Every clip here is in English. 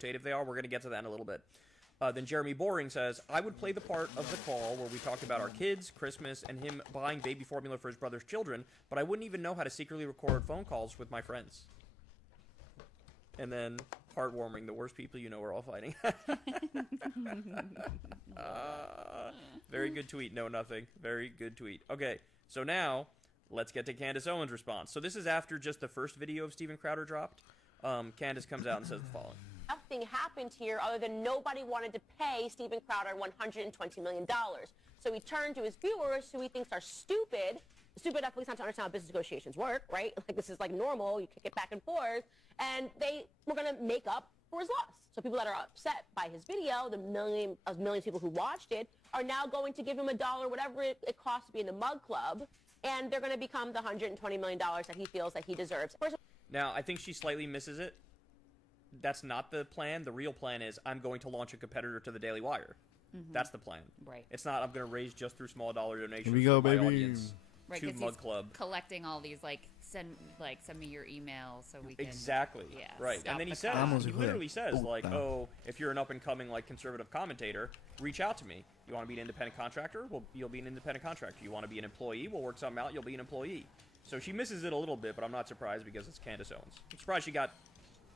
they are. We're going to get to that in a little bit. Then Jeremy Boring says, I would play the part of the call where we talked about our kids, Christmas, and him buying baby formula for his brother's children, but I wouldn't even know how to secretly record phone calls with my friends. And then, heartwarming, the worst people you know are all fighting. Very good tweet. No, nothing. Very good tweet. Okay, so now, let's get to Candace Owens' response. So this is after just the first video of Steven Crowder dropped. Candace comes out and says the following. Nothing happened here other than nobody wanted to pay Steven Crowder $120 million. So he turned to his viewers who he thinks are stupid enough at least not to understand how business negotiations work, right? Like, this is like normal, you kick it back and forth, and they were going to make up for his loss. So people that are upset by his video, the millions of people who watched it, are now going to give him $1, whatever it costs to be in the Mug Club, and they're going to become the $120 million that he feels that he deserves. Now, I think she slightly misses it. That's not the plan. The real plan is I'm going to launch a competitor to the Daily Wire. Mm-hmm. That's the plan. Right. It's not I'm going to raise just through small dollar donations. Here we go, my baby. audience right, to Mug Club. Collecting all these send me your email so we can exactly. Yeah, right. And then he says he literally says oh, if you're an up and coming conservative commentator, reach out to me. You want to be an independent contractor? Well, you'll be an independent contractor. You want to be an employee? We'll work something out. You'll be an employee. So she misses it a little bit, but I'm not surprised because it's Candace Owens. I'm surprised she got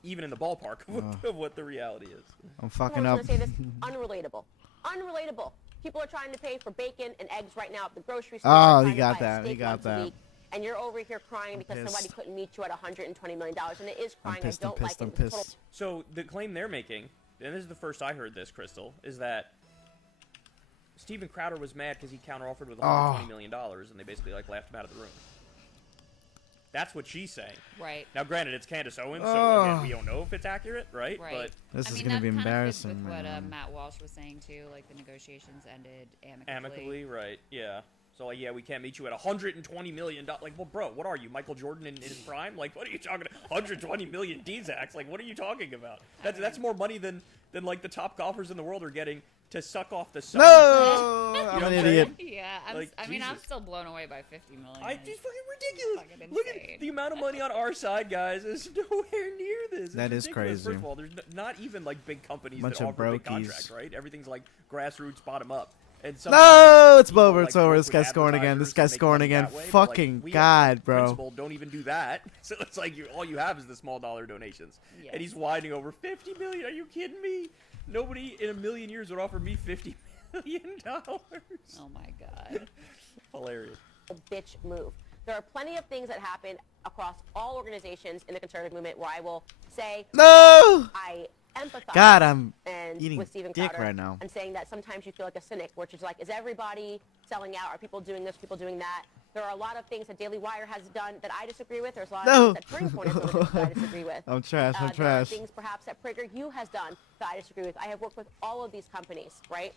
even in the ballpark of what the reality is. I'm fucking up. I'm going to say this, unrelatable. Unrelatable. People are trying to pay for bacon and eggs right now at the grocery store. Oh, he got that. He got that. And you're over here crying because somebody couldn't meet you at $120 million. And it is crying. I'm pissed, I don't like it. I'm pissed. So the claim they're making, and this is the first I heard this, Crystal, is that Steven Crowder was mad because he counteroffered with $120 million, and they basically laughed him out of the room. That's what she's saying. Right. Now, granted, it's Candace Owens, so again, we don't know if it's accurate, right? Right. But this is going to be embarrassing. With what Matt Walsh was saying too, the negotiations ended amicably. Amicably, right? Yeah. So yeah, we can't meet you at $120 million. Well, bro, what are you, Michael Jordan in his prime? What are you talking about? $120 million DZAX? What are you talking about? That's more money than the top golfers in the world are getting to suck off the sun. No, I'm an idiot. Yeah, I'm still blown away by $50 million. It's fucking ridiculous. Look at the amount of money on our side, guys. Is nowhere near this. That is crazy. First of all, there's not even big companies bunch that of offer big brokies. contracts, right? Everything's grassroots, bottom up. And no, it's over. It's over. This guy's scoring again. This guy's scoring again. Fucking God, bro. Don't even do that. So it's all you have is the small dollar donations. Yes. And he's whining over $50 million. Are you kidding me? Nobody in a million years would offer me $50 million. Oh my God. Hilarious. A bitch move. There are plenty of things that happen across all organizations in the conservative movement where I will say, no, I empathize. God, I'm eating with Steven dick Crowder right now. and saying that sometimes you feel like a cynic, which is is everybody selling out? Are people doing this? People doing that? There are a lot of things that Daily Wire has done that I disagree with. There's a lot of things that Turning Point has done that I disagree with. I'm trash. I'm there trash. are things perhaps that PragerU has done that I disagree with. I have worked with all of these companies, right?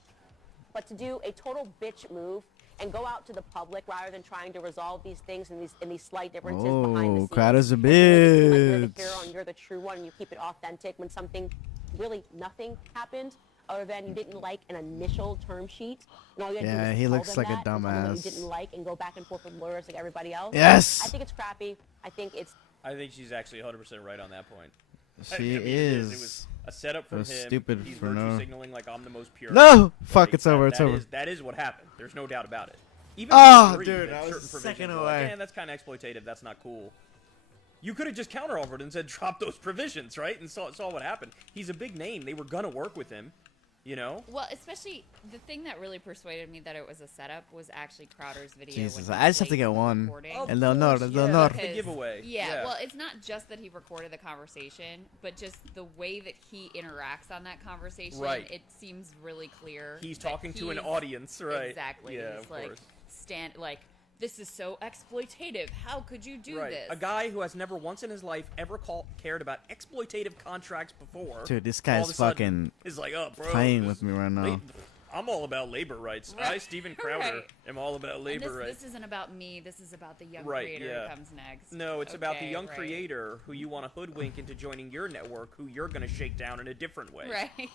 But to do a total bitch move and go out to the public rather than trying to resolve these things and these slight differences behind the scenes. Crowder's a You're the bitch. hero and you're the true one and you keep it authentic when really nothing happened other than you didn't like an initial term sheet. And all you had to do was he tell looks them like a that, and tell them that dumbass. you didn't like and go back and forth with lawyers like everybody else. Yes. I think it's crappy. I think she's actually 100% right on that point. She is. It was a setup from him. Stupid He's for virtue no. signaling I'm the most pure. No! Fuck, it's over. It's over. That is what happened. There's no doubt about it. Even Dude, I was certain a second provisions away. Man, that's kind of exploitative. That's not cool. You could have just counteroffered and said drop those provisions, right? And saw what happened. He's a big name. They were gonna work with him. You know? Well, especially the thing that really persuaded me that it was a setup was actually Crowder's video. Jesus, I just have to get one. And they'll know. They'll know. That's the giveaway. Yeah, well, it's not just that he recorded the conversation, but just the way that he interacts on that conversation. Right. It seems really clear. He's talking to an audience, right? Exactly. Yeah, he's of course. this is so exploitative. How could you do this? A guy who has never once in his life ever cared about exploitative contracts before. Dude, this guy's fucking is oh, bro, playing with me right now. I'm all about labor rights. Right. I, Steven Crowder, am all about labor rights. This isn't about me. This is about the young creator who comes next. No, it's about the young creator who you want to hoodwink into joining your network, who you're going to shake down in a different way. Right.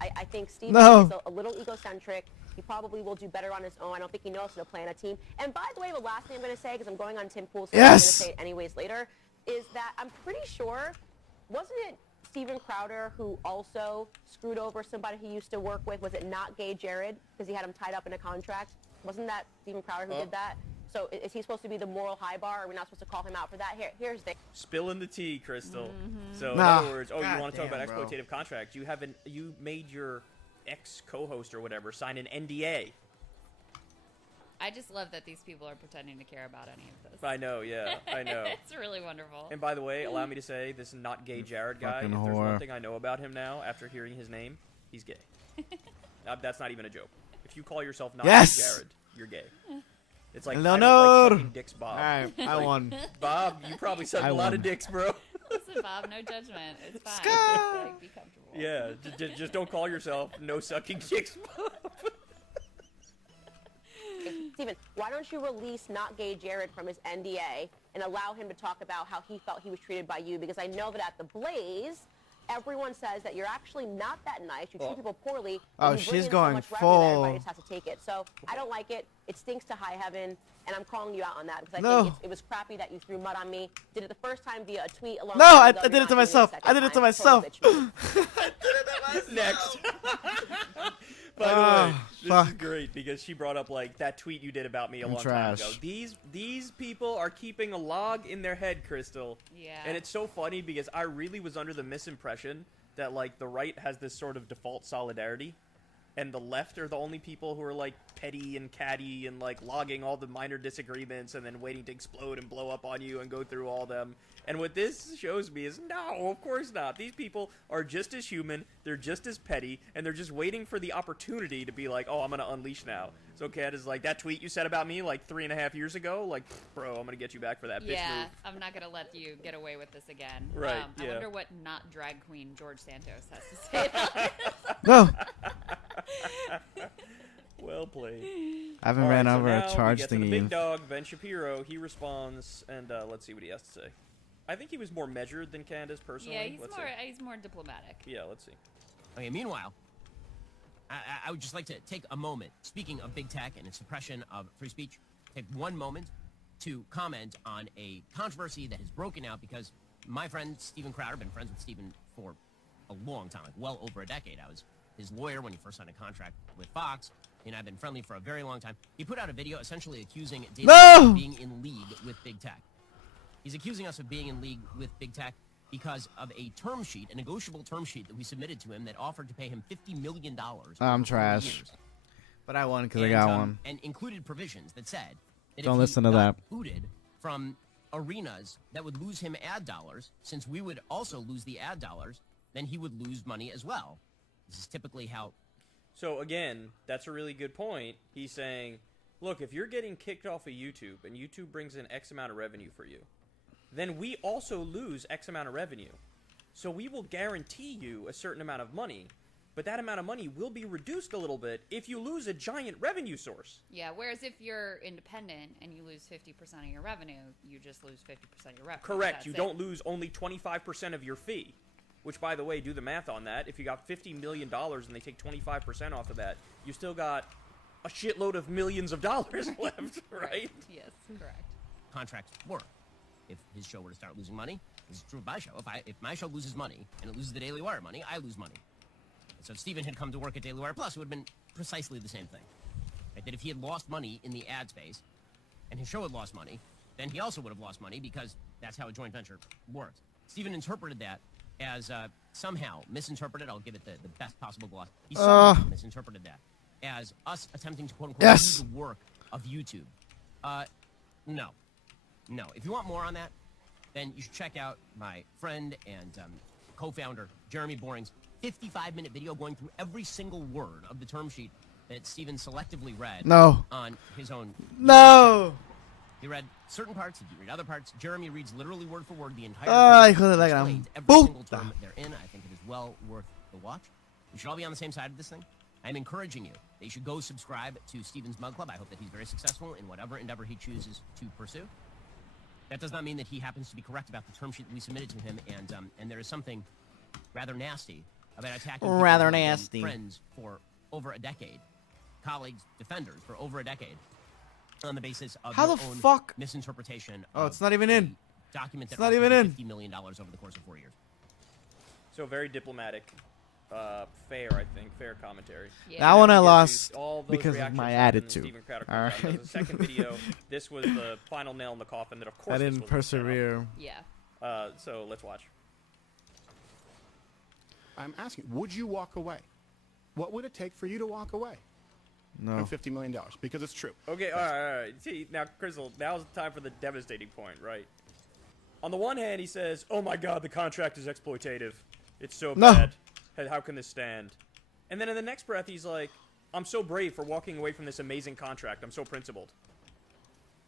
I think Steven is a little egocentric. He probably will do better on his own. I don't think he knows how to play on a team. And by the way, the last thing I'm going to say, because I'm going on Tim Pool's, so I'm going to say it anyways later, is that I'm pretty sure, wasn't it Steven Crowder, who also screwed over somebody he used to work with? Was it not Gay Jared because he had him tied up in a contract? Wasn't that Steven Crowder who did that? So is he supposed to be the moral high bar? Or are we not supposed to call him out for that? Here's the spilling the tea, Crystal. So in Nah. other words, you want to talk about bro. exploitative contract? You made your ex-co-host or whatever sign an NDA. I just love that these people are pretending to care about any of this. I know, yeah, I know. It's really wonderful. And by the way, allow me to say, this is not Gay Jared guy. If fucking there's whore. one thing I know about him now, after hearing his name, he's gay. That's not even a joke. If you call yourself not Yes! Gay Jared, you're gay. It's like, No, I don't no. like sucking dicks, Bob. All right, I won. Bob, you probably suck a lot of won. dicks, bro. Listen, Bob, no judgment. It's fine. Ska! Like, be comfortable. Yeah, just don't call yourself no sucking dicks, Bob. Steven, why don't you release not Gay Jared from his NDA and allow him to talk about how he felt he was treated by you? Because I know that at the Blaze, everyone says that you're actually not that nice. You treat people poorly. Oh, and you bring she's in going so much revenue that full. everybody just has to take it. So I don't like it. It stinks to high heaven, and I'm calling you out on that because I No. think it was crappy that you threw mud on me. Did it the first time via a tweet along. No, I did it to myself. I did it to myself. Next. By the way, this fuck. is great because she brought up like that tweet you did about me a I'm long trash. time ago. These people are keeping a log in their head, Crystal. Yeah. And it's so funny because I really was under the misimpression that like the right has this sort of default solidarity, and the left are the only people who are like petty and catty and like logging all the minor disagreements and then waiting to explode and blow up on you and go through all them. And what this shows me is, no, of course not. These people are just as human, they're just as petty, and they're just waiting for the opportunity to be like, oh, I'm going to unleash now. So Kat is like, that tweet you said about me like 3.5 years ago, like, bro, I'm going to get you back for that bitch Yeah, move. I'm not going to let you get away with this again. Right, I yeah. wonder what not drag queen George Santos has to say about this. No, Well played. I haven't All ran right, so over now a we charge get to the big thingy. dog, Ben Shapiro. He responds, and let's see what he has to say. I think he was more measured than Candace personally. Yeah, Let's he's more diplomatic. see. Yeah, let's see. Okay, meanwhile, I would just like to take a moment, speaking of big tech and its suppression of free speech, take one moment to comment on a controversy that has broken out because my friend Steven Crowder, been friends with Steven for a long time, like well over a decade. I was his lawyer when he first signed a contract with Fox, and I've been friendly for a very long time. He put out a video essentially accusing David No! of being in league with big tech. He's accusing us of being in league with big tech because of a term sheet, a negotiable term sheet that we submitted to him that offered to pay him $50 million. I'm over 4 trash. years. But I won because I got one. And included provisions that said that Don't if listen he to got that. booted from arenas that would lose him ad dollars, since we would also lose the ad dollars, then he would lose money as well. This is typically how. So again, that's a really good point. He's saying, look, if you're getting kicked off of YouTube and YouTube brings in X amount of revenue for you, then we also lose X amount of revenue. So we will guarantee you a certain amount of money, but that amount of money will be reduced a little bit if you lose a giant revenue source. Yeah, whereas if you're independent and you lose 50% of your revenue, you just lose 50% of your revenue. Correct. That's You it. don't lose only 25% of your fee. Which, by the way, do the math on that. If you got $50 million and they take 25% off of that, you still got a shitload of millions of dollars left, right? Yes, correct. Contracts work. If his show were to start losing money, this is true of my show. If my show loses money and it loses the Daily Wire money, I lose money. And so if Steven had come to work at Daily Wire Plus, it would have been precisely the same thing. Right? That if he had lost money in the ad space and his show had lost money, then he also would have lost money because that's how a joint venture works. Steven interpreted that as somehow misinterpreted. I'll give it the best possible gloss. He somehow misinterpreted that as us attempting to quote unquote Yes. do the work of YouTube. No. If you want more on that, then you should check out my friend and co-founder Jeremy Boring's 55-minute video going through every single word of the term sheet that Steven selectively read No. on his own. No. He read certain parts, he read other parts. Jeremy reads literally word for word the entire Ay, page, hijo de la gran explains every single puta. term therein. I think it is well worth the watch. We should all be on the same side of this thing. I'm encouraging you that you should go subscribe to Steven's Mug Club. I hope that he's very successful in whatever endeavor he chooses to pursue. That does not mean that he happens to be correct about the term sheet that we submitted to him, and there is something rather nasty about attacking people Rather who have been nasty. friends for over a decade, colleagues, defenders for over a decade, on the basis of How your the own fuck- misinterpretation. Oh, of it's not even in. the document that It's not offered even him in. $50 million over the course of 4 years. So very diplomatic, fair, I think, fair commentary. Yeah. That one I We get to lost all those because of reactions my when attitude. Steven Crowder All comes out. right. The second video, this was the final nail in the coffin. That of course I this didn't was a setup. persevere. Yeah. So let's watch. I'm asking, would you walk away? What would it take for you to walk away No. from $50 million? Because it's true. Okay, all right. See, now, Crystal, now's the time for the devastating point, right? On the one hand, he says, oh my god, the contract is exploitative. It's so No. bad. How can this stand? And then in the next breath, he's like, I'm so brave for walking away from this amazing contract. I'm so principled.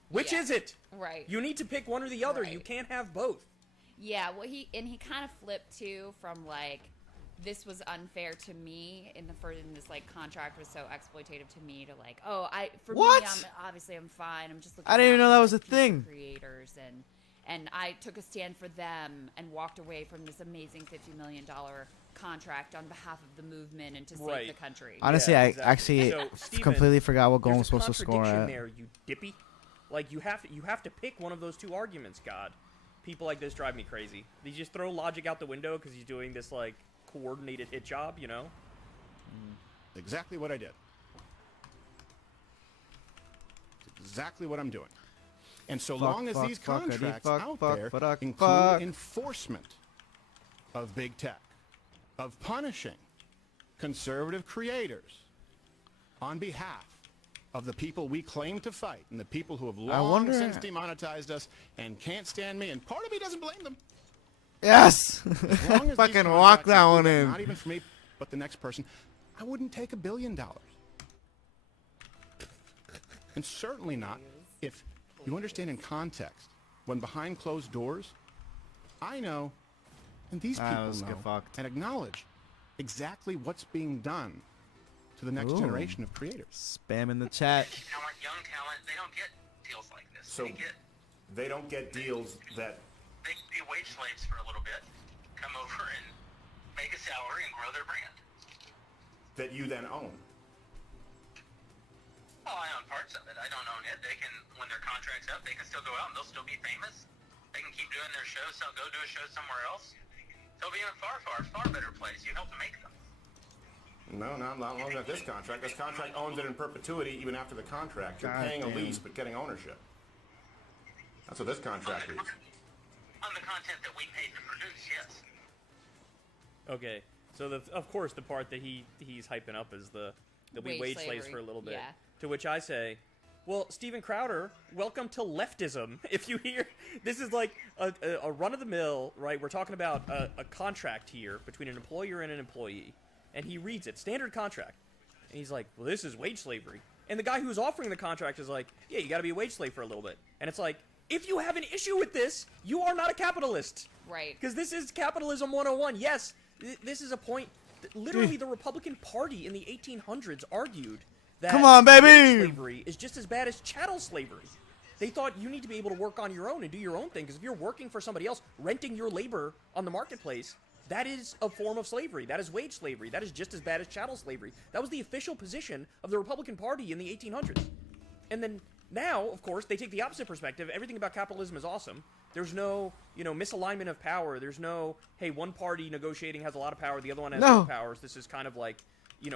Which Yeah. is it? Right. You need to pick one or the other. You Right. can't have both. Yeah, well, he kind of flipped too from like, this was unfair to me in this like contract was so exploitative to me to like, oh, for What? me, I'm fine. I'm just looking. I didn't even out know that for was a future thing. Creators and I took a stand for them and walked away from this amazing $50 million contract on behalf of the movement and to save Right. the country. Honestly, Yeah, I exactly. actually So, Steven, completely forgot what goal I'm There's a supposed to score contradiction at. there, you dippy. Like you have to pick one of those two arguments. God, people like this drive me crazy. They just throw logic out the window because he's doing this like coordinated hit job, you know? Exactly what I did. Exactly what I'm doing. And so Fuck, long as fuck, these fuckity, contracts fuck, out fuck, there fuck, include fuck. enforcement of big tech, of punishing conservative creators on behalf of the people we claim to fight and the people who have long wonder- since demonetized us and can't stand me, and part of me doesn't blame them. Yes. As long as these Fucking walk contracts that one include in. Not even for me, but the next person. I wouldn't take $1 billion. And certainly not if you understand in context, when behind closed doors, I know, and these I people was know, fucked. and acknowledge exactly what's being done to the next Ooh. generation of creators. Spam in the chat. Talent, young talent, they don't get deals like this. So they don't get deals that They can be wage slaves for a little bit, come over and make a salary and grow their brand. you then own. Well, I own parts of it. I don't own it. They can, when their contract's up, they can still go out and they'll still be famous. They can keep doing their shows, so go do a show somewhere else. They'll be in a far, far, far better place. You help to make them. No, not long as this contract. This contract owns it in perpetuity even after the contract. You're God paying a damn. lease but getting ownership. That's what this contract is. On the content that we paid to produce, yes. Okay, so of course the part that he's hyping up is they'll be wage slaves for a little bit. Yeah. To which I say, well, Steven Crowder, welcome to leftism. If you hear, this is like a run-of-the-mill, right? We're talking about a contract here between an employer and an employee. And he reads it, standard contract. And he's like, well, this is wage slavery. And the guy who's offering the contract is like, yeah, you got to be a wage slave for a little bit. And it's like, if you have an issue with this, you are not a capitalist. Right. Because this is capitalism 101. Yes, this is a point. Literally, the Republican Party in the 1800s argued that Come on, baby! wage slavery is just as bad as chattel slavery. They thought you need to be able to work on your own and do your own thing. Because if you're working for somebody else, renting your labor on the marketplace, that is a form of slavery. That is wage slavery. That is just as bad as chattel slavery. That was the official position of the Republican Party in the 1800s. And then now, of course, they take the opposite perspective. Everything about capitalism is awesome. There's no, misalignment of power. There's no, hey, one party negotiating has a lot of power, the other one has no powers. This is kind of like,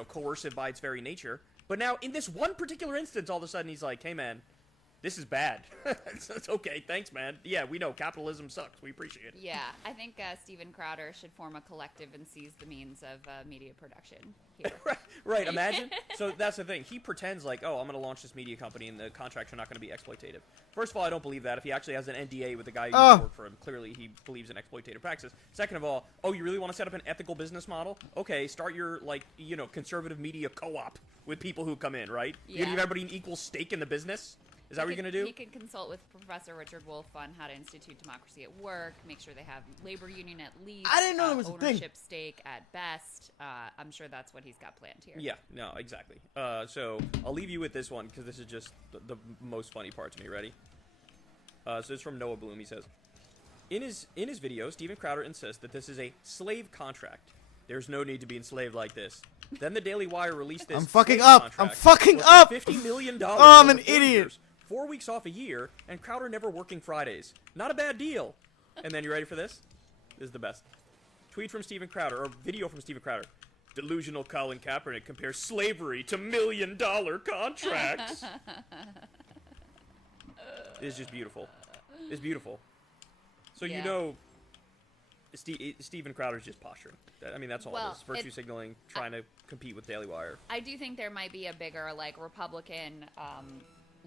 coercive by its very nature. But now, in this one particular instance, all of a sudden, he's like, hey, man, this is bad. It's okay. Thanks, man. Yeah, we know capitalism sucks. We appreciate it. Yeah, I think Steven Crowder should form a collective and seize the means of media production here. Right, imagine. So that's the thing. He pretends like, oh, I'm going to launch this media company and the contracts are not going to be exploitative. First of all, I don't believe that. If he actually has an NDA with the guy who used to work for him, clearly he believes in exploitative practices. Second of all, oh, you really want to set up an ethical business model? Okay, start your, conservative media co-op with people who come in, right? Yeah. You give everybody an equal stake in the business? Is that what you're going to do? He can consult with Professor Richard Wolff on how to institute democracy at work, make sure they have labor union at least. I didn't know there was a thing. Ownership stake at best. I'm sure that's what he's got planned here. Yeah, no, exactly. So I'll leave you with this one because this is just the most funny part to me. Ready? So it's from Noah Bloom. He says, in his video, Steven Crowder insists that this is a slave contract. There's no need to be enslaved like this. Then the Daily Wire released this. I'm fucking slave up. contract I'm fucking worth up. $50 million. Oh, I'm an over 4 idiot. years, 4 weeks off a year, and Crowder never working Fridays. Not a bad deal. And then you ready for this? This is the best. Tweet from Steven Crowder, or video from Steven Crowder. Delusional Colin Kaepernick compares slavery to $1 million contracts. It's just beautiful. It's beautiful. So Yeah. you know, Steven Crowder's just posturing. I mean, that's all Well, it is. Virtue signaling, trying to compete with Daily Wire. I do think there might be a bigger, like, Republican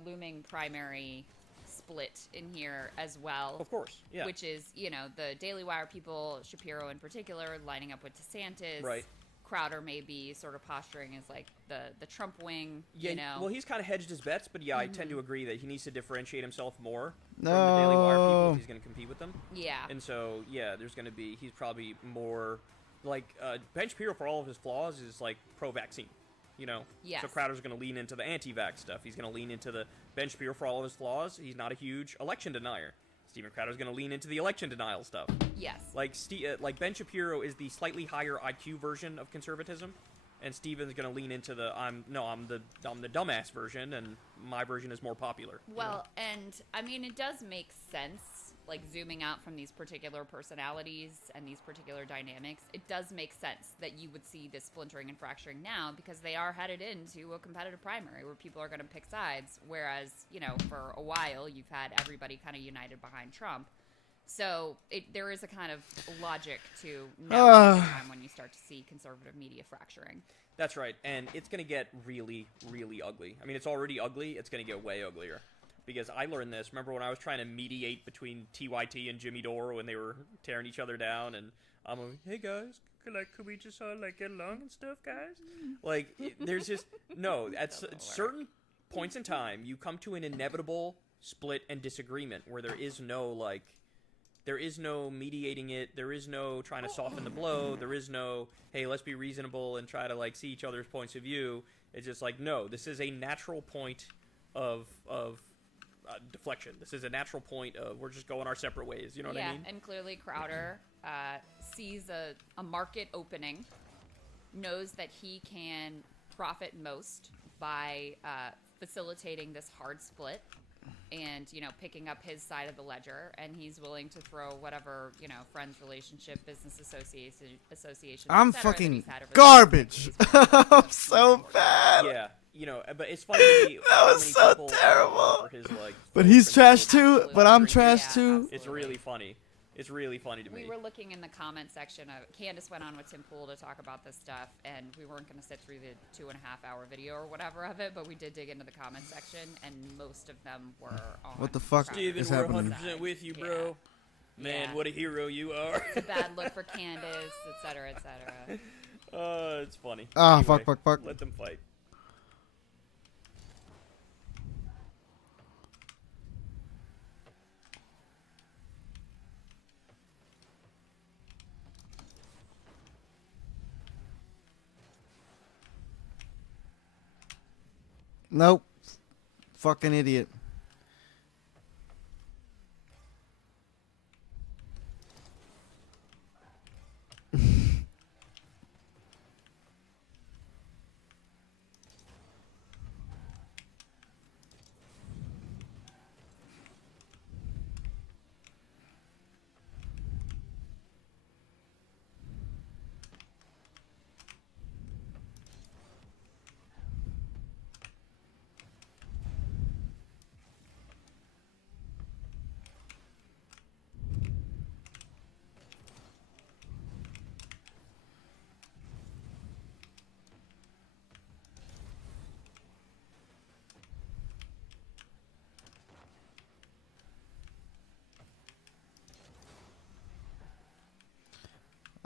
looming primary split in here as well. Of course, yeah. Which is, you know, the Daily Wire people, Shapiro in particular, lining up with DeSantis. Right. Crowder may be sort of posturing as, like, the Trump wing, Yeah, you know. well, he's kind of hedged his bets, but yeah, I tend to agree that he needs to differentiate himself more from No. the Daily Wire people if he's going to compete with them. Yeah. And so, yeah, there's going to be, he's probably more, like, Ben Shapiro, for all of his flaws, is, like, pro-vaccine, you know? Yes. So Crowder's going to lean into the anti-vax stuff. He's going to lean into the Ben Shapiro, for all of his flaws, he's not a huge election denier. Steven Crowder's going to lean into the election denial stuff. Yes. Like, Ben Shapiro is the slightly higher IQ version of conservatism. And Steven's gonna lean into the I'm the dumbass version, and my version is more popular. Well, and I mean, it does make sense, like zooming out from these particular personalities and these particular dynamics, it does make sense that you would see this splintering and fracturing now because they are headed into a competitive primary where people are going to pick sides. Whereas, you know, for a while you've had everybody kind of united behind Trump. So there is a kind of logic to now being the time when you start to see conservative media fracturing. That's right, and it's going to get really, really ugly. I mean, it's already ugly. It's going to get way uglier. Because I learned this. Remember when I was trying to mediate between TYT and Jimmy Dore when they were tearing each other down? And I'm like, hey, guys, could we just all, get along and stuff, guys? Like, there's just... No, at certain points in time, you come to an inevitable split and disagreement where there is no, there is no mediating it. There is no trying to soften the blow. There is no, hey, let's be reasonable and try to, see each other's points of view. It's just no, this is a natural point of deflection. This is a natural point of we're just going our separate ways. You know what I mean? Yeah, and clearly Crowder sees a market opening, knows that he can profit most by facilitating this hard split and, picking up his side of the ledger, and he's willing to throw whatever, friends, relationship, business association. I'm et cetera, fucking that he's had over the garbage. years. I'm so bad. Yeah, but it's funny to me. That was so terrible. But he's trash too, but I'm trash too. It's really funny. It's really funny to me. We were looking in the comment section. Candace went on with Tim Pool to talk about this stuff, and we weren't going to sit through the 2.5-hour video or whatever of it, but we did dig into the comment section, and most of them were on What the fuck Crowder. Steven, is we're happening? 100% with you, bro. Man, Yeah. what a hero you are. It's a bad look for Candace, et cetera, et cetera. It's funny. Ah, Anyway, fuck. Let them fight. Nope. Fucking idiot.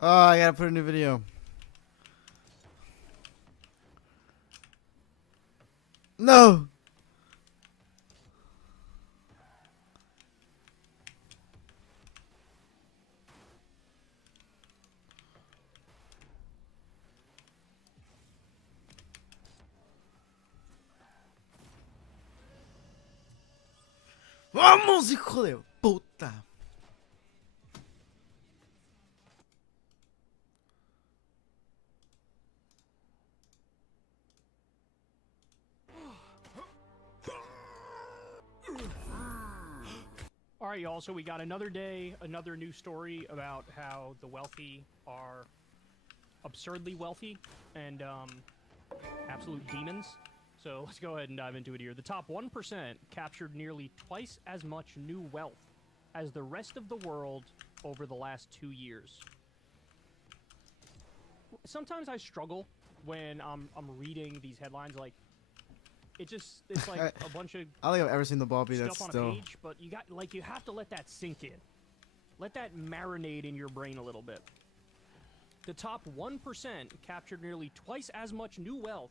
Oh, I gotta put a new video. No! ¡Vamos, hijo de puta! right, y'all. So we got another day, another new story about how the wealthy are absurdly wealthy and absolute demons. So let's go ahead and dive into it here. The top 1% captured nearly twice as much new wealth as the rest of the world over the last 2 years. Sometimes I struggle when I'm reading these headlines. Like, it's like a bunch of I don't think I've ever seen the ball be that stuff on still. a page, but you have to let that sink in. Let that marinate in your brain a little bit. The top 1% captured nearly twice as much new wealth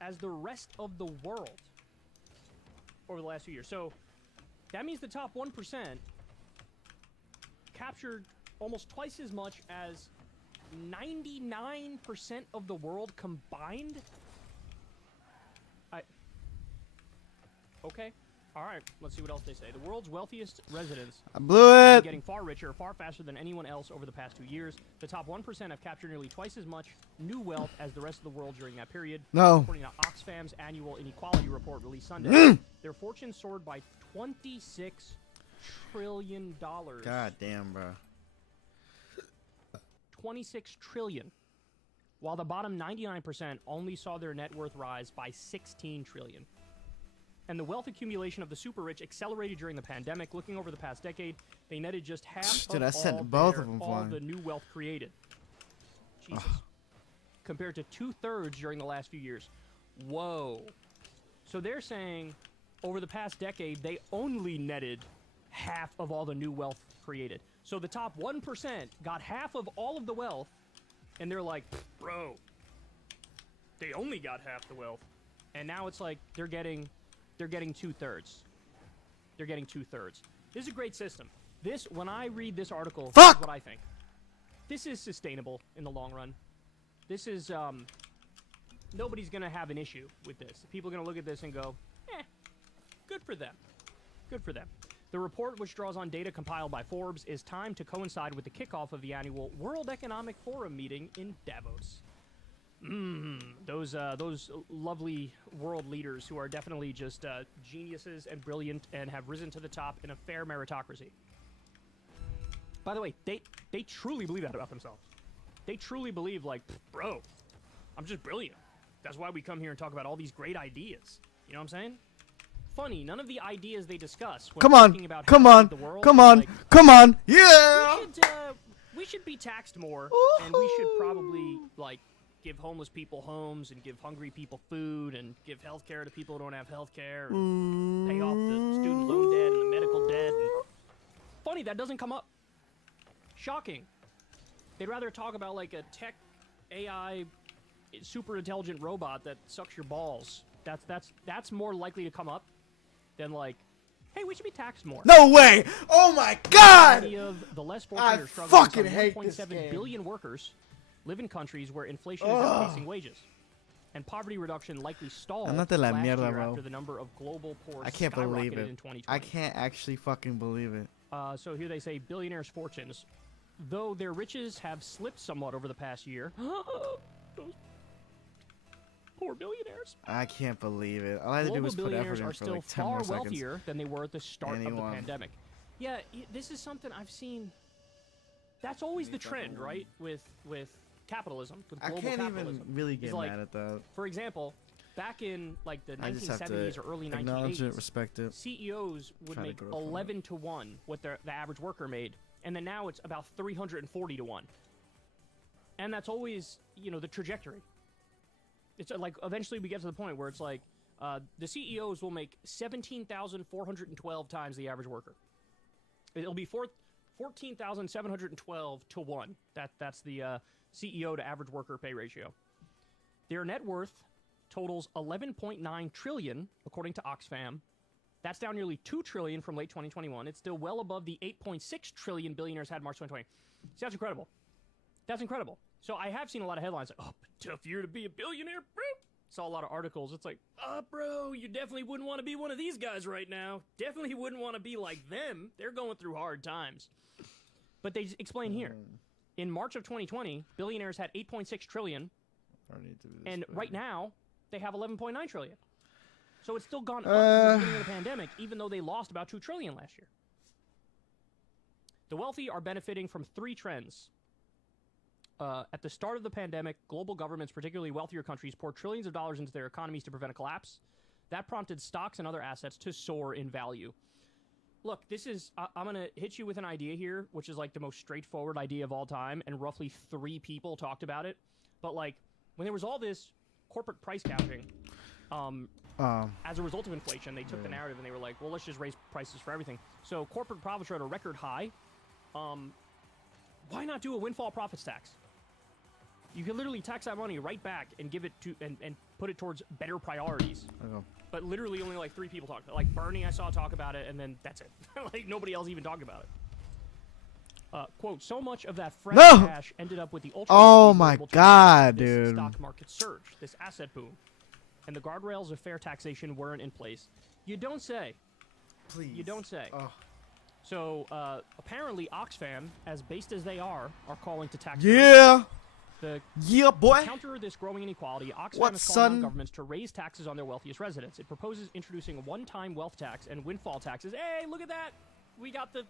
as the rest of the world over the last few years. So that means the top 1% captured almost twice as much as 99% of the world combined. Okay. All right. Let's see what else they say. The world's wealthiest residents I blew are it. getting far richer, far faster than anyone else over the past 2 years. The top 1% have captured nearly twice as much new wealth as the rest of the world during that period. No. According to Oxfam's annual inequality report released Sunday, their fortunes soared by $26 trillion. God damn, bro. 26 trillion. While the bottom 99% only saw their net worth rise by 16 trillion. And the wealth accumulation of the super rich accelerated during the pandemic. Looking over the past decade, they netted just half Dude, of I sent both of them all flying. the new wealth created. Jesus. Compared to 2/3 during the last few years. Whoa. So they're saying over the past decade, they only netted half of all the new wealth created. So the top 1% got half of all of the wealth, and they're like, bro, they only got half the wealth. And now it's like they're getting 2/3. They're getting 2/3. This is a great system. When I read this article, this is what I think. This is sustainable in the long run. This is, nobody's going to have an issue with this. People are going to look at this and go, good for them. Good for them. The report, which draws on data compiled by Forbes, is timed to coincide with the kickoff of the annual World Economic Forum meeting in Davos. Those lovely world leaders who are definitely just geniuses and brilliant and have risen to the top in a fair meritocracy. By the way, they truly believe that about themselves. They truly believe, like, bro, I'm just brilliant. That's why we come here and talk about all these great ideas. You know what I'm saying? Funny, none of the ideas they discuss when talking about how to save the world come on, yeah! We should be taxed more, and we should probably, like, give homeless people homes and give hungry people food and give health care to people who don't have health care and pay off the student loan debt and the medical debt. And funny, that doesn't come up. Shocking. They'd rather talk about, like, a tech AI super intelligent robot that sucks your balls. That's more likely to come up than, like, hey, we should be taxed more. No way! Oh my god! Many of the less I fortunate are struggling. fucking hate this 1.7 game. billion workers live in countries where inflation is outpacing wages. And poverty reduction likely stalled last year after the number of global poor I can't believe skyrocketed it. in 2020. I can't actually fucking believe it. So here they say billionaires' fortunes, though their riches have slipped somewhat over the past year. Those poor billionaires. I can't believe it. All I had to do Global was put effort billionaires in are for still like 10 far more seconds. wealthier than they were at the start of the pandemic. Yeah, this is something I've seen. That's always the trend, right? With capitalism, with global I can't capitalism. even really get like, mad at that. For example, back in like the I just have 1970s to or early acknowledge 1980s, it, respect it. CEOs would make 11 to 1 what the average worker made, and then now it's about 340 to 1. And that's always, you know, the trajectory. It's like eventually we get to the point where it's like the CEOs will make 17,412 times the average worker. It'll be 14,712 to 1. That's the CEO to average worker pay ratio. Their net worth totals 11.9 trillion, according to Oxfam. That's down nearly 2 trillion from late 2021. It's still well above the 8.6 trillion billionaires had in March 2020. See, that's incredible. That's incredible. So I have seen a lot of headlines like, oh, tough year to be a billionaire, bro. Saw a lot of articles. It's like, bro, you definitely wouldn't want to be one of these guys right now. Definitely wouldn't want to be like them. They're going through hard times. But they explain here. In March of 2020, billionaires had 8.6 trillion. And right now, they have 11.9 trillion. So it's still gone up from the beginning of the pandemic, even though they lost about 2 trillion last year. The wealthy are benefiting from 3 trends. At the start of the pandemic, global governments, particularly wealthier countries, poured trillions of dollars into their economies to prevent a collapse. That prompted stocks and other assets to soar in value. Look, this is... I'm going to hit you with an idea here, which is like the most straightforward idea of all time, and roughly 3 people talked about it. But like, when there was all this corporate price gouging, as a result of inflation, they took the narrative and they were like, well, let's just raise prices for everything. So corporate profits are at a record high. Why not do a windfall profits tax? You can literally tax that money right back and give it to and put it towards better priorities. But literally only like 3 people talked about it. Like Bernie, I saw talk about it, and then that's it. Like nobody else even talked about it. Quote, so much of that fresh cash ended up with the ultra. Oh my god, dude. Stock market surge, this asset boom. And the guardrails of fair taxation weren't in place. You don't say. Please. You don't say. So, apparently Oxfam, as based as they are calling to tax. Yeah. To boy. counter this growing inequality, Oxfam is calling on governments to raise taxes on their wealthiest residents. It proposes introducing a one-time wealth tax and windfall taxes. Hey, look at that! We got the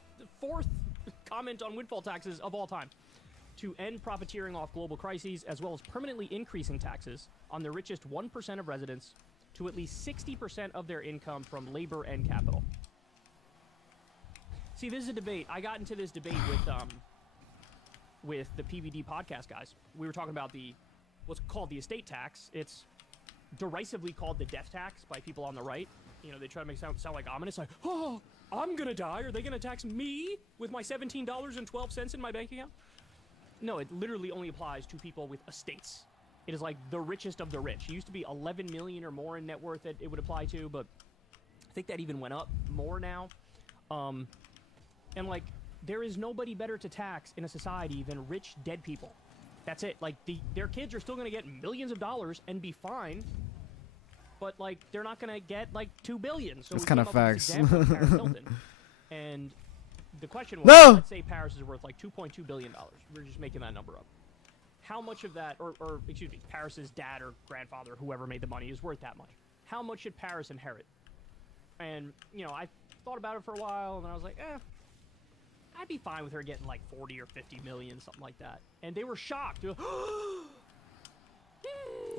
4th comment on windfall taxes of all time. To end profiteering off global crises, as well as permanently increasing taxes on the richest 1% of residents to at least 60% of their income from labor and capital. See, this is a debate. I got into this debate with the PVD podcast guys. We were talking about what's called the estate tax. It's derisively called the death tax by people on the right. You know, they try to make it sound like ominous, like, oh, I'm gonna die. Are they gonna tax me with my $17.12 in my bank account? No, it literally only applies to people with estates. It is like the richest of the rich. It used to be 11 million or more in net worth that it would apply to, but I think that even went up more now. And like, there is nobody better to tax in a society than rich dead people. That's it. Like, their kids are still going to get millions of dollars and be fine, but like, they're not going to get like $2 billion. So it's kind of facts. And the question was, let's say Paris is worth like $2.2 billion. We're just making that number up. How much of that, or excuse me, Paris's dad or grandfather, whoever made the money, is worth that much? How much should Paris inherit? And, you know, I thought about it for a while, and then I was like, I'd be fine with her getting like 40 or 50 million, something like that. And they were shocked. They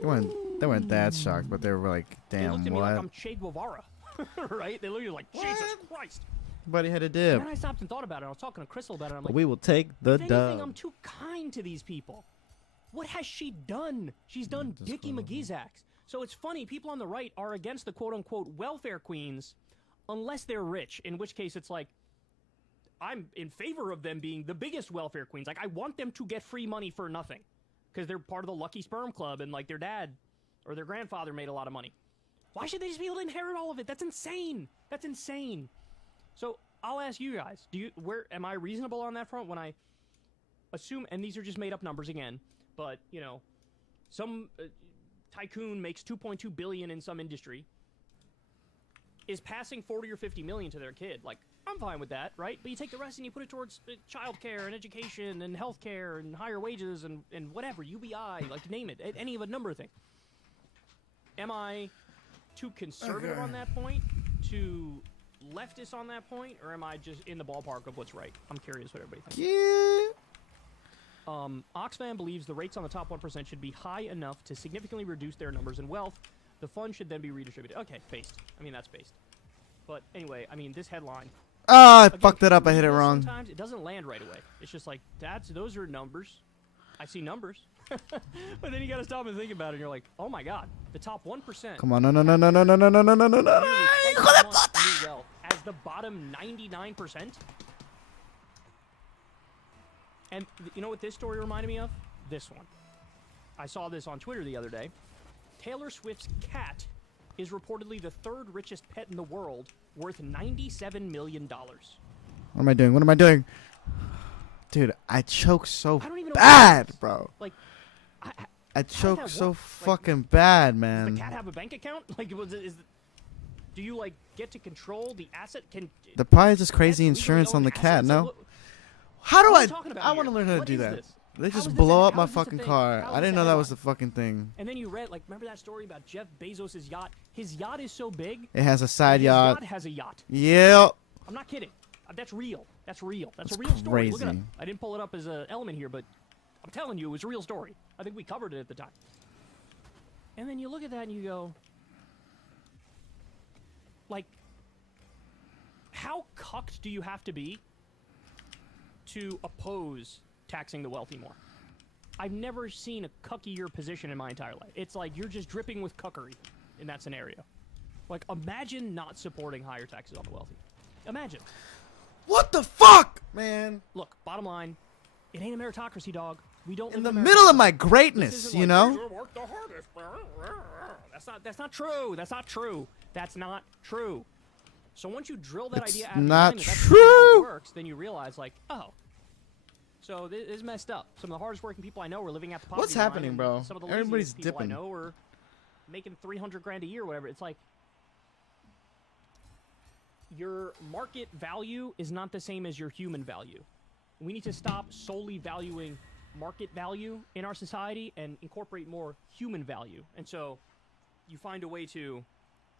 weren't that shocked, but they were like, damn, they looked at me what? like I'm Che Guevara, right? They looked at me like, Jesus Christ. Buddy had a dip. And then I stopped and thought about it. I was talking to Crystal about it. I'm like, we will take the if anything, dub. I'm too kind to these people. What has she done? She's done Dickie McGee's acts. So it's funny, people on the right are against the quote-unquote welfare queens unless they're rich, in which case it's like, I'm in favor of them being the biggest welfare queens. Like, I want them to get free money for nothing because they're part of the Lucky Sperm Club and, like, their dad or their grandfather made a lot of money. Why should they just be able to inherit all of it? That's insane. That's insane. So I'll ask you guys, where am I reasonable on that front when I assume, and these are just made up numbers again, but, you know, some tycoon makes $2.2 billion in some industry, is passing 40 or 50 million to their kid. Like, I'm fine with that, right? But you take the rest and you put it towards childcare and education and healthcare and higher wages and whatever, UBI, like, name it, any of a number of things. Am I too conservative on that point, too leftist on that point, or am I just in the ballpark of what's right? I'm curious what everybody thinks. Yeah. Oxfam believes the rates on the top 1% should be high enough to significantly reduce their numbers in wealth. The fund should then be redistributed. Okay, based. I mean, that's based. But anyway, I mean, this headline. Ah, I again, fucked it up. I hit it wrong. Sometimes it doesn't land right away. It's just like, those are numbers. I see numbers. But then you gotta stop and think about it, and you're like, oh my god, the top 1%. Come on, no. As the bottom 99%. And you know what this story reminded me of? This one. I saw this on Twitter the other day. Taylor Swift's cat is reportedly the 3rd richest pet in the world, worth $97 million. What am I doing? What am I doing? Dude, I choke so bad, bro. Like, I choke so fucking bad, man. Does the cat have a bank account? Like, do you, like, get to control the asset? The probably just crazy insurance on the cat, no? How do I want to learn how to do that. They just blow up my fucking car. I didn't know that was the fucking thing. And then you read, like, remember that story about Jeff Bezos' yacht? His yacht is so big. It has a side yacht. His yacht has a yacht. Yep. I'm not kidding. That's real. That's real. That's a real story. Look it up. Crazy. I didn't pull it up as an element here, but I'm telling you, it was a real story. I think we covered it at the time. And then you look at that and you go, like, how cucked do you have to be to oppose taxing the wealthy more? I've never seen a cuckier position in my entire life. It's like you're just dripping with cuckery in that scenario. Like, imagine not supporting higher taxes on the wealthy. Imagine. What the fuck, man? Look, bottom line, it ain't a meritocracy, dog. We don't. In the middle of my greatness, you know? That's not true. That's not true. That's not true. So once you drill that idea out of not your brain, that's true. how it works, then you realize, like, oh, so this is messed up. Some of the hardest working people I know are living at the poverty What's line, happening, and bro? Some of the Everybody's laziest people dipping. I know are making $300,000 a year, whatever. It's like your market value is not the same as your human value. We need to stop solely valuing market value in our society and incorporate more human value. And so you find a way to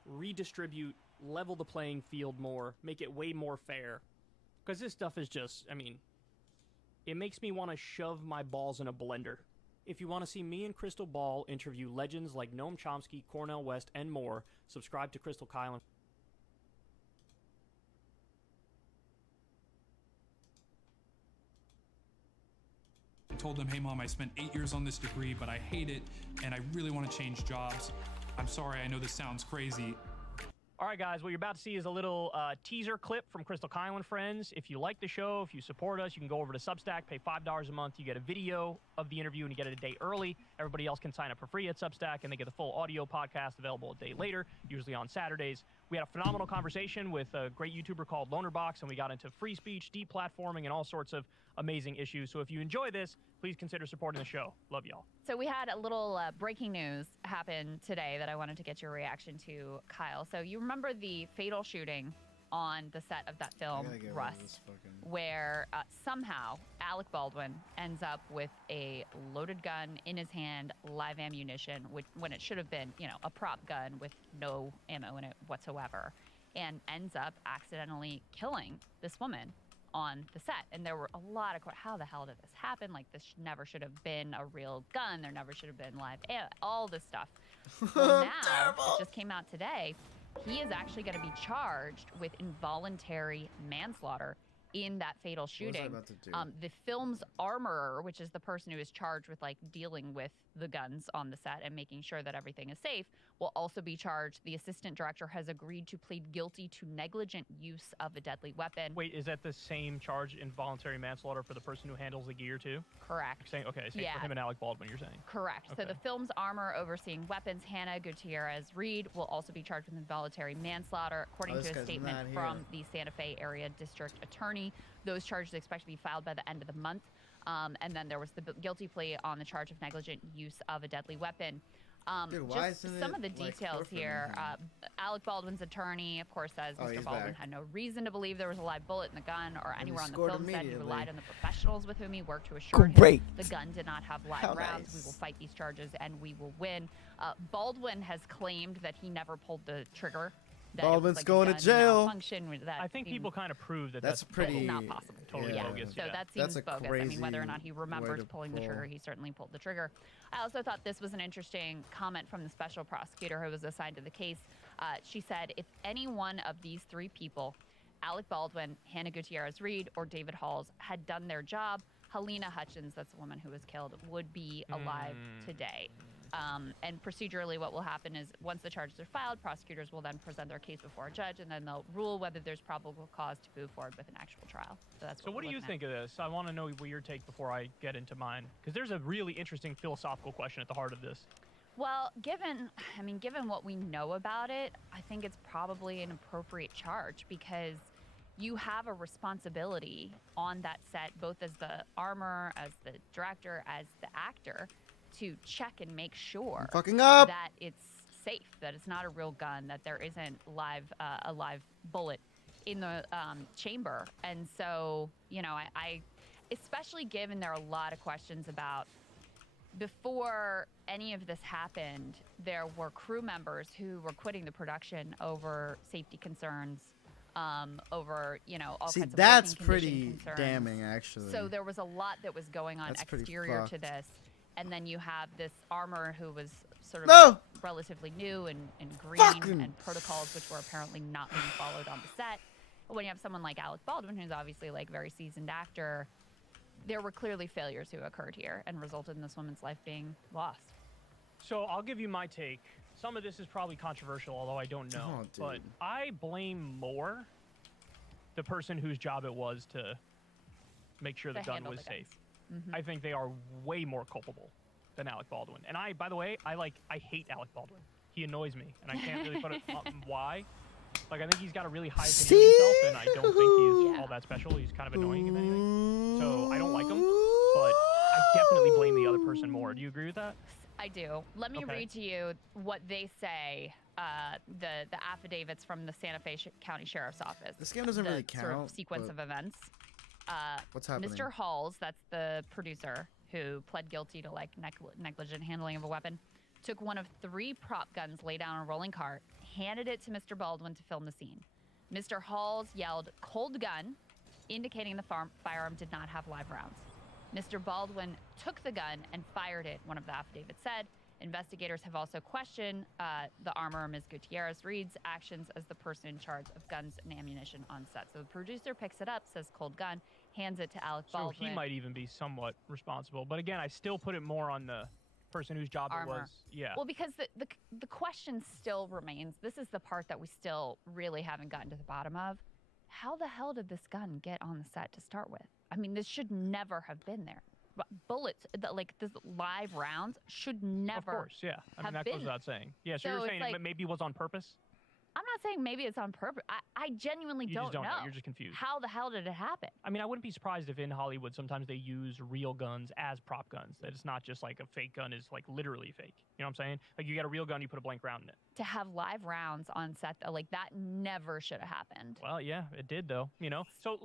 redistribute, level the playing field more, make it way more fair. Because this stuff is just, I mean, it makes me want to shove my balls in a blender. If you want to see me and Crystal Ball interview legends like Noam Chomsky, Cornel West, and more, subscribe to Crystal Kylan. Told them, hey mom, I spent 8 years on this degree, but I hate it and I really want to change jobs. I'm sorry, I know this sounds crazy. All right, guys, what you're about to see is a little teaser clip from Crystal Kylan Friends. If you like the show, if you support us, you can go over to Substack, pay $5 a month. You get a video of the interview and you get it a day early. Everybody else can sign up for free at Substack, and they get the full audio podcast available a day later, usually on Saturdays. We had a phenomenal conversation with a great YouTuber called Lonerbox, and we got into free speech, deplatforming, and all sorts of amazing issues. So if you enjoy this, please consider supporting the show. Love y'all. So we had a little breaking news happen today that I wanted to get your reaction to, Kyle. So you remember the fatal shooting on the set of that film, Rust, where somehow Alec Baldwin ends up with a loaded gun in his hand, live ammunition, when it should have been, you know, a prop gun with no ammo in it whatsoever, and ends up accidentally killing this woman on the set. And there were a lot of how the hell did this happen? Like, this never should have been a real gun. There never should have been live ammo, all this stuff. Well, now, it just came out today, he is actually going to be charged with involuntary manslaughter in that fatal shooting. What was I about to do? The film's armorer, which is the person who is charged with like dealing with the guns on the set and making sure that everything is safe, will also be charged. The assistant director has agreed to plead guilty to negligent use of a deadly weapon. Wait, is that the same charge, involuntary manslaughter, for the person who handles the gear too? Correct. Okay, same for him and Alec Baldwin, you're saying? Correct. Okay. So the film's armor overseeing weapons, Hannah Gutierrez-Reed, will also be charged with involuntary manslaughter, according to a statement from the Santa Fe area district attorney. Those charges are expected to be filed by the end of the month. And then there was the guilty plea on the charge of negligent use of a deadly weapon. Dude, why just isn't some it, of the like, details here. Alec Baldwin's attorney, of course, says Mr. Baldwin had no reason to believe there was a live bullet in the gun or anywhere on the film set. He relied on the professionals with whom he worked to assure him the gun did not have live rounds. We will fight these charges and we will win. Baldwin has claimed that he never pulled the trigger. Baldwin's going to jail. I think people kind of prove that that's pretty not possible. Totally bogus. So that seems bogus. I mean, whether or not he remembers pulling the trigger, he certainly pulled the trigger. I also thought this was an interesting comment from the special prosecutor who was assigned to the case. She said, if any one of these three people, Alec Baldwin, Hannah Gutierrez-Reed, or David Halls, had done their job, Helena Hutchins, that's the woman who was killed, would be alive today. And procedurally, what will happen is once the charges are filed, prosecutors will then present their case before a judge, and then they'll rule whether there's probable cause to move forward with an actual trial. So that's what do you think of this? I want to know what your take before I get into mine, because there's a really interesting philosophical question at the heart of this. Well, given what we know about it, I think it's probably an appropriate charge because you have a responsibility on that set, both as the armorer, as the director, as the actor, to check and make sure that it's safe, that it's not a real gun, that there isn't a live bullet in the chamber. And so, you know, I especially given there are a lot of questions about, before any of this happened, there were crew members who were quitting the production over safety concerns over, you know, all See, kinds of that's working pretty condition concerns. damning, actually. So there was a lot that was going on That's pretty exterior to fucked. this. And then you have this armor who was sort of No! relatively new and green, Fucking- and protocols which were apparently not being followed on the set. But when you have someone like Alec Baldwin, who's obviously like very seasoned actor, there were clearly failures who occurred here and resulted in this woman's life being lost. So I'll give you my take. Some of this is probably controversial, although I don't know. Oh, dude. But I blame more the person whose job it was to make sure the To gun handle was the guns. safe. I think they are way more culpable than Alec Baldwin. And by the way, I hate Alec Baldwin. He annoys me, and I can't really put it why. Like, I think he's got a really high opinion of himself, and I don't think he's all that special. He's kind of annoying, if anything. So I don't like him, but I definitely blame the other person more. Do you agree with that? I do. Let me read to you what they say, the affidavits from the Santa Fe County Sheriff's Office. This game doesn't the really sort of count, sequence but- of events. What's happening? Mr. Halls, that's the producer who pled guilty to like negligent handling of a weapon, took one of 3 prop guns laid down on a rolling cart, handed it to Mr. Baldwin to film the scene. Mr. Halls yelled "cold gun," indicating the firearm did not have live rounds. Mr. Baldwin took the gun and fired it, one of the affidavits said. Investigators have also questioned the armorer, Ms. Gutierrez Reed's actions as the person in charge of guns and ammunition on set. So the producer picks it up, says "cold gun," hands it to Alec Baldwin. So he might even be somewhat responsible. But again, I still put it more on the person whose job it was. Yeah. Well, because the question still remains. This is the part that we still really haven't gotten to the bottom of. How the hell did this gun get on the set to start with? I mean, this should never have been there. But bullets, like this live rounds, should never. Of course, yeah. I mean, that goes without saying. Yeah. So, So you're it's saying like- maybe it was on purpose? I'm not saying maybe it's on purpose. I genuinely You don't just don't know. know. You're just confused. How the hell did it happen? I mean, I wouldn't be surprised if in Hollywood sometimes they use real guns as prop guns. That it's not just like a fake gun is like literally fake. You know what I'm saying? Like you get a real gun, you put a blank round in it. To have live rounds on set, like that never should have happened. Well, yeah, it did though. You know. So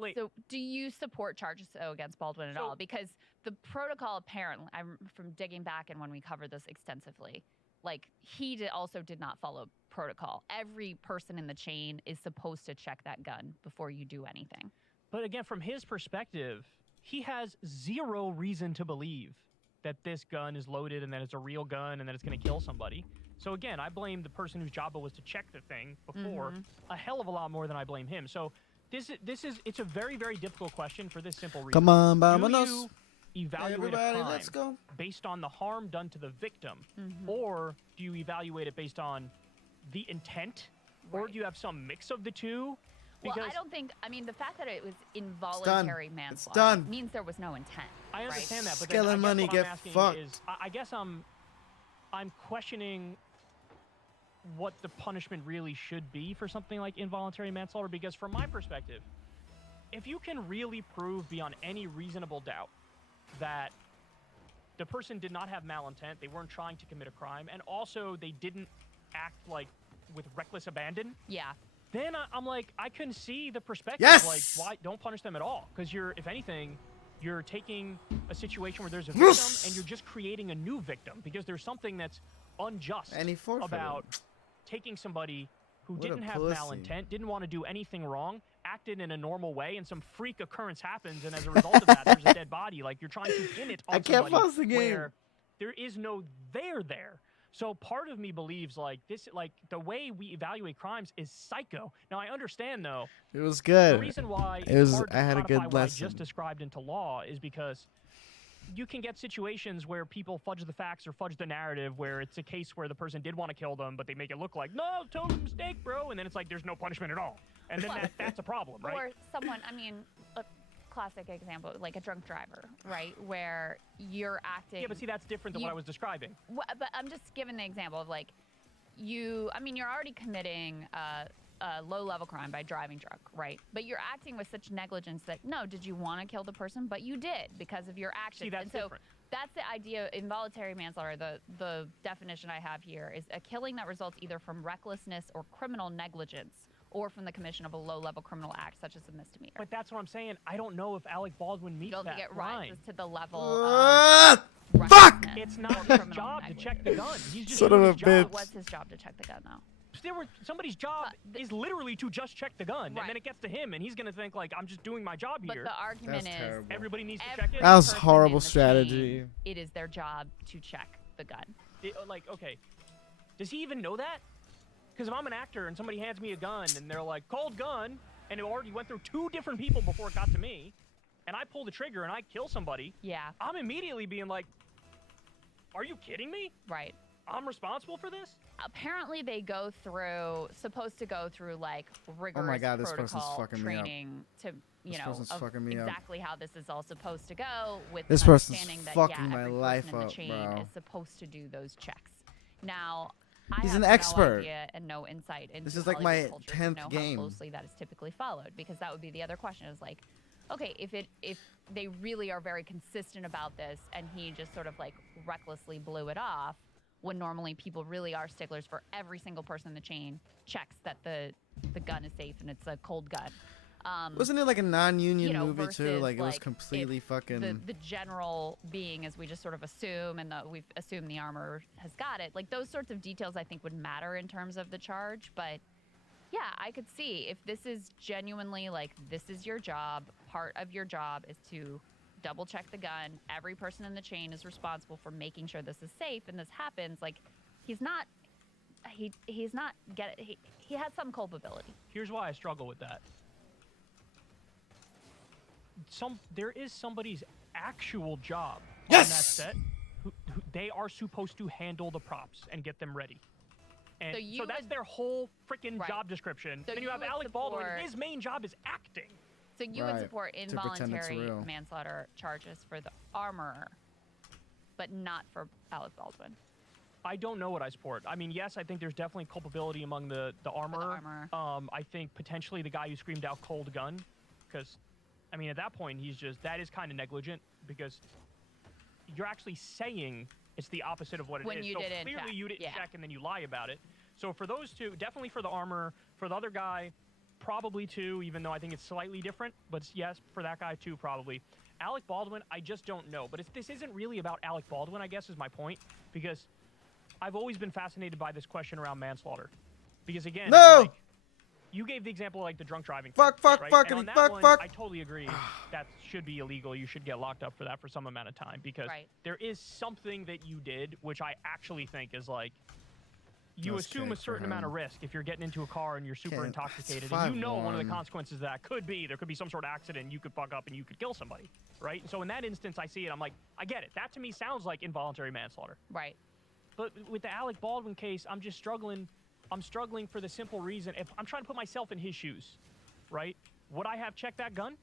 do you support charges against Baldwin at all? Because the protocol apparently, I'm from digging back and when we covered this extensively, like he also did not follow protocol. Every person in the chain is supposed to check that gun before you do anything. But again, from his perspective, he has zero reason to believe that this gun is loaded and that it's a real gun and that it's going to kill somebody. So again, I blame the person whose job it was to check the thing before a hell of a lot more than I blame him. So it's a very, very difficult question for this simple reason. Come on, Do vámonos. you evaluate Everybody, a crime let's go. based on the harm done to the victim, or do you evaluate it based on the intent, or do you have some mix of the two? Well, Because I don't think, I mean, the fact that it was involuntary manslaughter done. means there was no intent. I understand that, but Skeleton then I guess money, what get I'm asking fucked. is, I guess I'm questioning what the punishment really should be for something like involuntary manslaughter, because from my perspective, if you can really prove beyond any reasonable doubt that the person did not have malintent, they weren't trying to commit a crime, and also they didn't act like with reckless abandon, Yeah. then I'm like, I can see the perspective. Yes! Like, why don't punish them at all? Because if anything, you're taking a situation where there's a victim and you're just creating a new victim because there's something that's unjust And he forfeited. about taking somebody who What a didn't have pussy. malintent, didn't want to do anything wrong, acted in a normal way, and some freak occurrence happens, and as a result of that, there's a dead body. Like, you're trying to pin it on I can't somebody pause the game. where there is no there. So part of me believes like the way we evaluate crimes is psycho. Now I understand though. It was good. The reason why It was. it's hard to I had a codify good what I lesson. just described into law is because you can get situations where people fudge the facts or fudge the narrative, where it's a case where the person did want to kill them, but they make it look like, no, total mistake, bro, and then it's like there's no punishment at all, and then that's a problem, right? Or someone, I mean, a classic example, like a drunk driver, right? Where you're acting. Yeah, but see, that's different than what I was describing. But I'm just giving the example of like, you're already committing a low-level crime by driving drunk, right? But you're acting with such negligence that, no, did you want to kill the person? But you did because of your actions. See, that's and so different. that's the idea. Involuntary manslaughter, the definition I have here, is a killing that results either from recklessness or criminal negligence, or from the commission of a low-level criminal act, such as a misdemeanor. But that's what I'm saying. I don't know if Alec Baldwin meets You don't that think it line. rises to the level Fuck! It's not his job to check the gun. He's just Son doing of his a job. bitch. What's his job to check the gun, though? somebody's job is literally to just check the gun, Right. and then it gets to him, and he's gonna think like, I'm just doing my job But here. the argument That's is terrible. Everybody needs to check it. That was person horrible in the strategy. chain, it is their job to check the gun. Like, okay, does he even know that? Because if I'm an actor and somebody hands me a gun and they're like, cold gun, and it already went through 2 different people before it got to me, and I pull the trigger and I kill somebody, Yeah. I'm immediately being like, are you kidding me? Right. I'm responsible for this? Apparently they supposed to go through like rigorous God, this person's protocol fucking me up. training to, you This know, person's of fucking me up. exactly how this is all supposed to go with This an person's understanding that, fucking yeah, my every life person in the up, chain bro. is supposed to do those checks. Now, I He's have an no expert. idea and no insight into This is like Hollywood my culture to 10th know game. how closely that is typically followed, because that would be the other question is like, okay, if they really are very consistent about this and he just sort of like recklessly blew it off, when normally people really are sticklers for every single person in the chain checks that the gun is safe and it's a cold gun. Wasn't it like a non-union you know, movie too? versus, Like it was if completely fucking. the general being, as we just sort of assume, and we've assumed the armor has got it. Like those sorts of details, I think would matter in terms of the charge. But yeah, I could see if this is genuinely like this is your job. Part of your job is to double check the gun. Every person in the chain is responsible for making sure this is safe, and this happens. Like he's not he has some culpability. Here's why I struggle with that. There is somebody's actual job on that set who they are supposed to handle the props and get them ready. And so that's their whole freaking job description. So then you have Alec Baldwin. His main job is acting. So you would support to pretend it's involuntary real. manslaughter charges for the armorer, but not for Alec Baldwin. I don't know what I support. I mean, yes, I think there's definitely culpability among the armorer. I think potentially the guy who screamed out cold gun, because, I mean, at that point, that is kind of negligent, because you're actually saying it's the opposite of what it is. When you didn't clearly check. you didn't Yeah. check and then you lie about it. So for those two, definitely for the armorer. For the other guy, probably too, even though I think it's slightly different. But yes, for that guy too, probably. Alec Baldwin, I just don't know. But this isn't really about Alec Baldwin, I guess, is my point. Because I've always been fascinated by this question around manslaughter. Because again, No! it's like, you gave the example of, like the drunk driving. Fuck, thing, fuck, right? fuck, And on that fuck, one, fuck. I totally agree. That should be illegal. You should get locked up for that for some amount of time, because there is something that you did, which I actually think is like, you That's assume a cake for certain amount of him. risk if you're getting into a car and you're super Can't- intoxicated, it's and you know one of the 5-1. consequences of that could be there could be some sort of accident, you could fuck up and you could kill somebody, right? So in that instance, I see it. I'm like, I get it. That to me sounds like involuntary manslaughter. Right. But with the Alec Baldwin case, I'm just struggling. I'm struggling for the simple reason, if I'm trying to put myself in his shoes, right? Would I have checked that gun?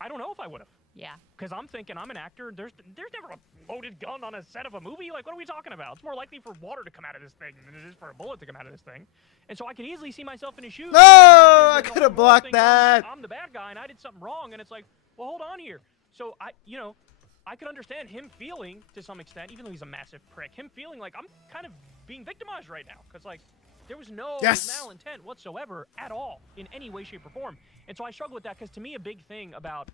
I don't know if I would have. Yeah. Because I'm thinking, I'm an actor. There's never a loaded gun on a set of a movie. Like, what are we talking about? It's more likely for water to come out of this thing than it is for a bullet to come out of this thing. And so I could easily see myself in his shoes. No, I And could have the whole world blocked thinks that. I'm the bad guy and I did something wrong. And it's like, well, hold on here. So I could understand him feeling, to some extent, even though he's a massive prick, him feeling like I'm kind of being victimized right now. Because, like, there was no malintent whatsoever at all in any way, shape, or form. And so I struggle with that, because to me, a big thing about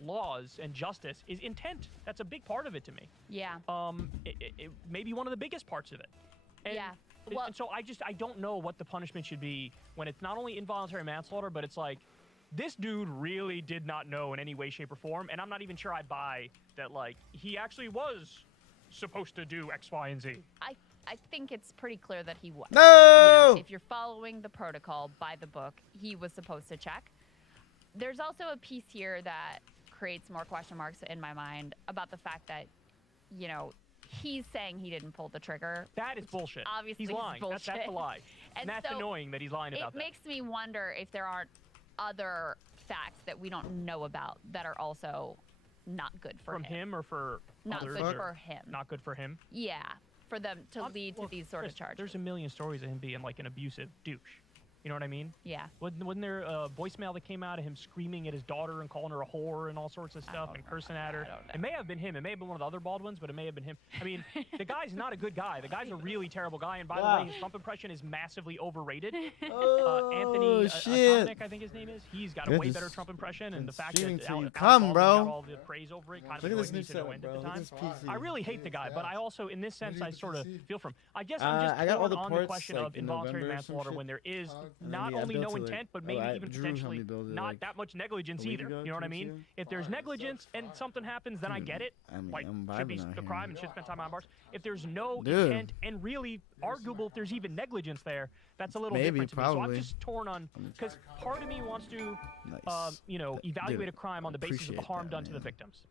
laws and justice is intent. That's a big part of it to me. Yeah. It may be one of the biggest parts of it. And, Yeah. and so I don't know what the punishment should be when it's not only involuntary manslaughter, but it's like, this dude really did not know in any way, shape, or form, and I'm not even sure I buy that, like, he actually was supposed to do X, Y, and Z. I think it's pretty clear that he was. No! You know, if you're following the protocol by the book, he was supposed to check. There's also a piece here that creates more question marks in my mind about the fact that, you know, he's saying he didn't pull the trigger. That is bullshit. Obviously, he's lying. bullshit. That's a lie. And that's so annoying that he's lying about that. It makes me wonder if there aren't other facts that we don't know about that are also not good for From him or for not others? good or for him. Not good for him? Yeah, for them to lead to these sort of charges. There's a million stories of him being like an abusive douche. You know what I mean? Yeah. Wasn't there a voicemail that came out of him screaming at his daughter and calling her a whore and all sorts of stuff and cursing at her? It may have been him. It may have been one of the other bald ones, but it may have been him. I mean, the guy's not a good guy. The guy's a really terrible guy. And by the way, his Trump impression is massively overrated. Anthony Atamanuik, I think his name is. He's got a way better Trump impression, and the fact that Alec Baldwin got all the praise over it kind of annoyed me to no end at the time. I really hate the guy, but I also, in this sense, I sort of feel for him. I guess I'm just torn on the question of involuntary manslaughter when there is not only no intent, but maybe even potentially not that much negligence either. You know what I mean? If there's negligence and something happens, then I get it. Like, should be a crime and should spend time on bars. If there's no intent and really arguable if there's even negligence there, that's a little different to me. So I'm just torn on, because part of me wants to, you know, evaluate a crime on the basis of the harm done to the victims.